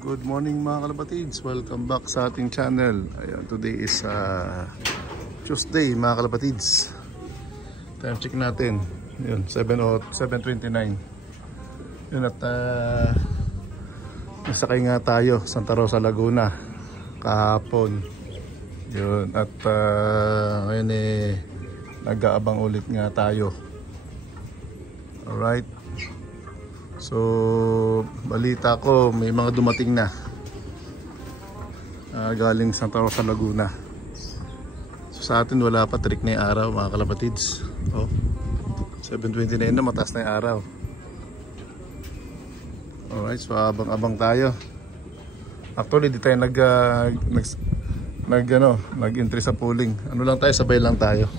Good morning mga kalapatids, welcome back sa ating channel. Ayan, today is Tuesday mga kalapatids. Time check natin, yun, 7:29. Yun, at nasakay nga tayo Santa Rosa, Laguna kahapon. Yun, at ngayon nag-aabang ulit nga tayo. Alright, so balita ko may mga dumating na galing Santa Rosa, Laguna. So sa atin wala pa, trick na yung araw mga kalapatids. 7:29 na, mataas na yung araw. Alright, so abang-abang tayo. Actually di tayo nag-entry sa pooling. Ano lang tayo, sabay lang tayo.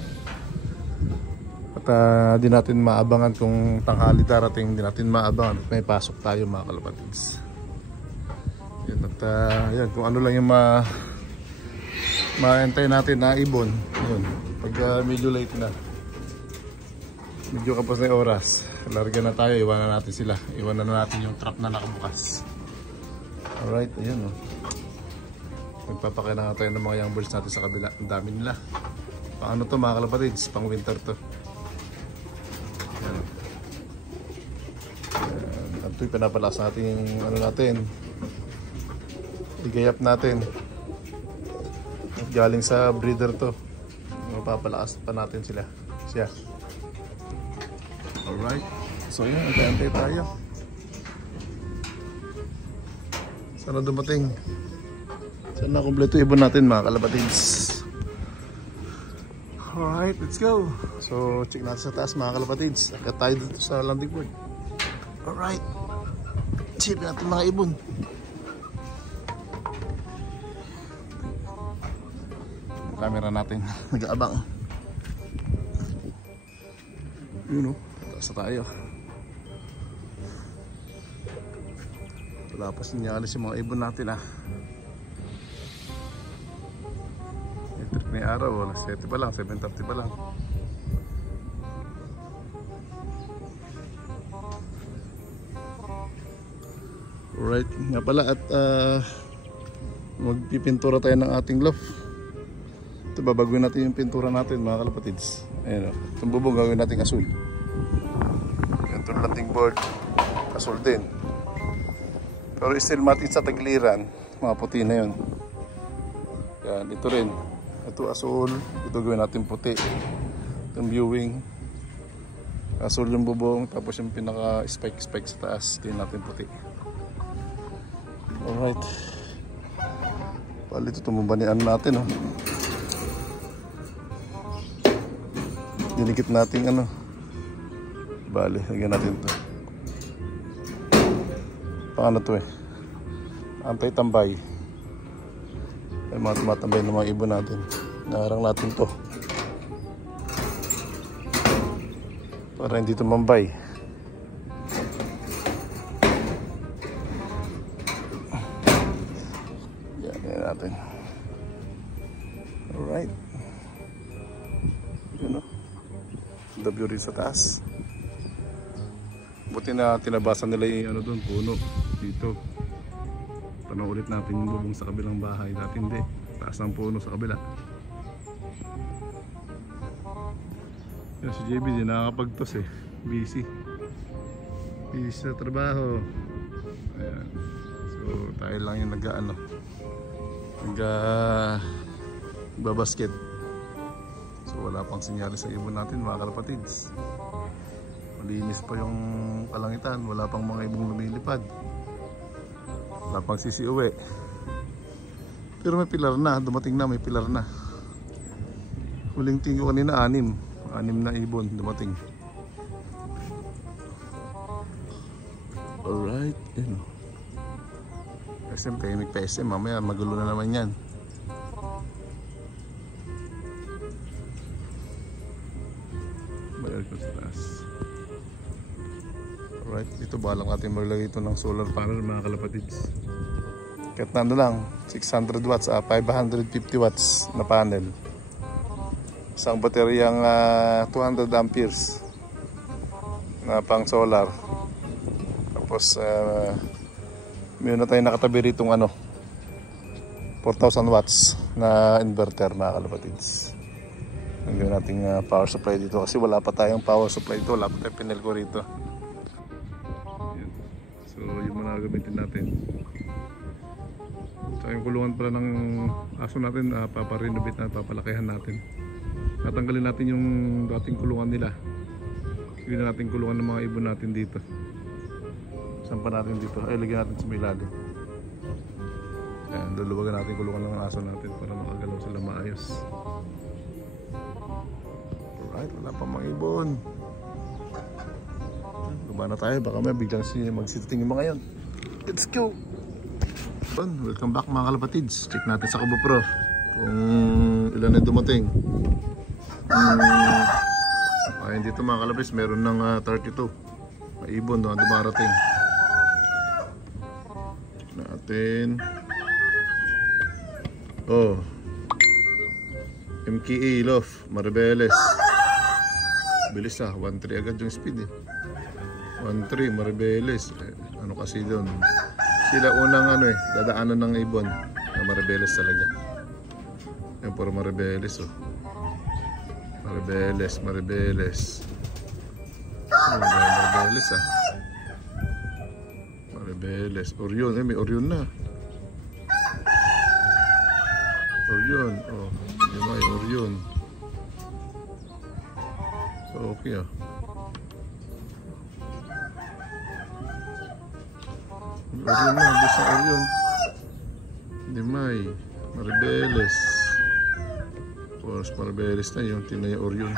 At di natin maabangan kung tanghali darating, di natin maabangan at may pasok tayo mga kalapatids. Yan, at yan, kung ano lang yung maantay natin na ibon. Yun, pag medyo late na, medyo kapos na yung oras, larga na tayo, iwanan natin sila, iwanan na natin yung trap na nakabukas. Alright, ayan o. Nagpapakain na tayo ng mga young birds natin sa kabila. Ang dami nila. Pang ano to mga kalapatids, pang winter to. Ito'y pinapalas natin yung ano natin, igayap natin. At galing sa breeder to, mapapalakas pa natin siya. Alright, so yan, antay-antay tayo. Sana dumating, sana kompleto ibon natin mga kalapatids. Alright, let's go. So check natin sa taas mga kalapatids. Agad tayo dito sa landing board. Alright, check natin mga ibon. Yung camera natin nag-aabang. Yun o, taas na tayo. Wala pa sinyalis yung mga ibon natin May araw, wala 7 pa lang, 7:30 pa lang. Alright, nga pala at magpipintura tayo ng ating loft. Ito, babaguhin natin yung pintura natin mga kalapatids. Ayan o, itong bubong gagawin natin asul. Itong landing board, asul din. Pero still matin sa tagliran, mga puti na yun. Yan, ito rin. Ito asul, ito gawin natin puti. Itong viewing, asul yung bubong, tapos yung pinaka spike sa taas, din natin puti. Alright, palit ito tumubanian natin dinikit natin bali, lagyan natin ito pang to antay-tambay. Ay mga tumatambay ng mga ibon natin, naharang natin to para hindi tumambay. Yan natin. Alright, yun o, W rin sa taas. Buti na tinabasan nila yung doon, puno dito. Tanong ulit natin yung bubong sa kabilang bahay. Dati hindi, taas ng puno sa kabila. Yan, si JB di nakakapagtos busy sa trabaho. Ayan. So tayo lang yung nagbabasket. So wala pang sinyalis sa ibon natin mga kalapatids. Malinis pa yung kalangitan, wala pang mga ibong lumilipad, wala pang sisiuwi. Pero may pilar na, dumating na, may pilar na. Huling tingin ko kanina, 6 na ibon dumating. Alright, yun. SM, tahimik pa SM, mamaya magulo na naman yan. Bayar ko sa taas. Alright, dito balak natin maglagay ito ng solar panel mga kalapatids. Kahit na lang, 600 watts, 550 watts na panel. Isang bateryang 200 amperes na pang solar. Tapos Meron na tayo nakatabi ritong 4,000 watts na inverter mga kalapatids. Hanggang nating power supply dito kasi wala pa tayong power supply dito, wala pa tayong pinelco rito. So yung mga gamitin natin. So yung kulungan pala ng aso natin, paparenovate na, papalakihan natin. Natanggalin natin yung dating kulungan nila. Hindi na natin kulungan ng mga ibon natin dito. Sampa natin dito, ay lagyan natin sa may lalim. Ayan, luluwagan natin kulungan ng aso natin para makagalaw sila maayos. Alright, wala pa mga ibon. Baba na tayo, baka may biglang magsiting yung mga yan. Let's go! Welcome back mga kalapatids. Check natin sa Kubo Pro kung ilan na dumating. Ayun dito mga kalapatids, meron ng 32 may ibon na dumarating. Natin MKA Love Maribeles, bilis 1.3 agad yung speed 1.3 Maribeles. Ano kasi doon sila unang dadaanan ng ibon na Maribeles talaga. Yan puro Maribeles Maribeles Maribeles Maribeles Orion, may Orion na. Orion, may Orion. Okay Orion na, bisa Orion. Hindi may Maribeles. Oras Maribeles na yung tinay Orion.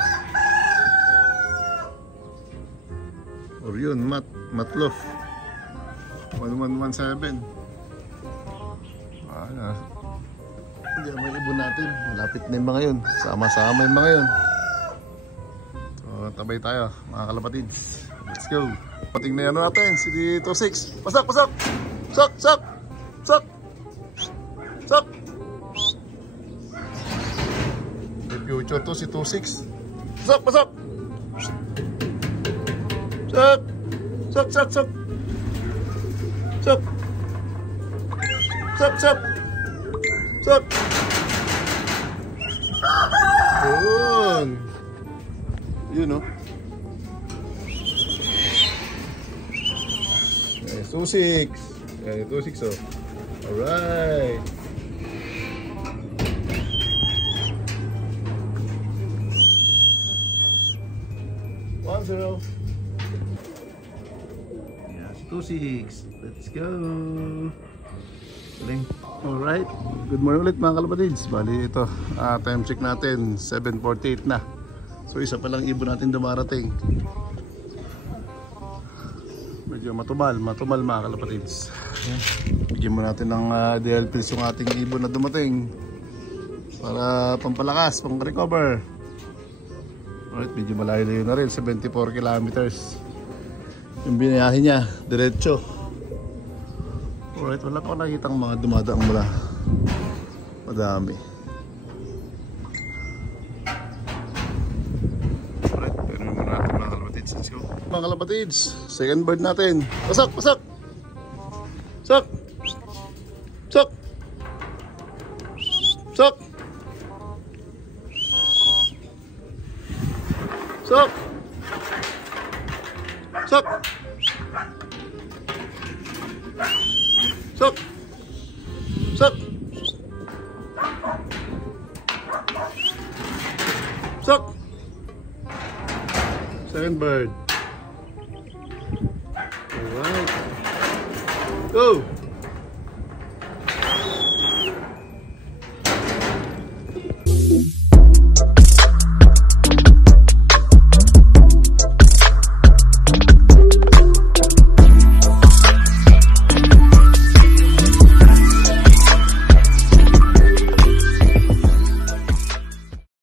Orion, Matlof 1117. Hindi may ibon natin. Malapit na yung mga yun. Sama-sama yung mga yun. So tabay tayo mga kalapatids. Let's go. Pating na yan natin si 26. Pasak! Pasak! Sak! Sak! Sak! Sak! May future to si 26. Pasak! Pasak! Sak! Sak! Sak! Sak! Sak! Sak! Sak! Sak! Yun Nice, 26. Yan, 26 Alright. One zero. Yes, 26. Let's go. Galing. Alright. Good morning ulit mga kalapatids. Bali ito, time check natin 7:48 na. So isa pa lang ibon natin dumarating. Medyo matubal mga kalapatids. Bigyan mo natin ng DL pills yung ating ibon na dumating para pampalakas, pang-recover. Alright, medyo malayo na rin, 74 kilometers yung binayahe niya, diretso. Alright, wala pa nakitang mga dumadaang mula. Madami. Alright, pero naman natin mga kalapatids. Let's go. Mga kalapatids, second bird natin. Pasak! Pasak! Sak! Sak! Sak! Sak! Sak! Sak! Sak! Sak! Second bird. Alright. Go!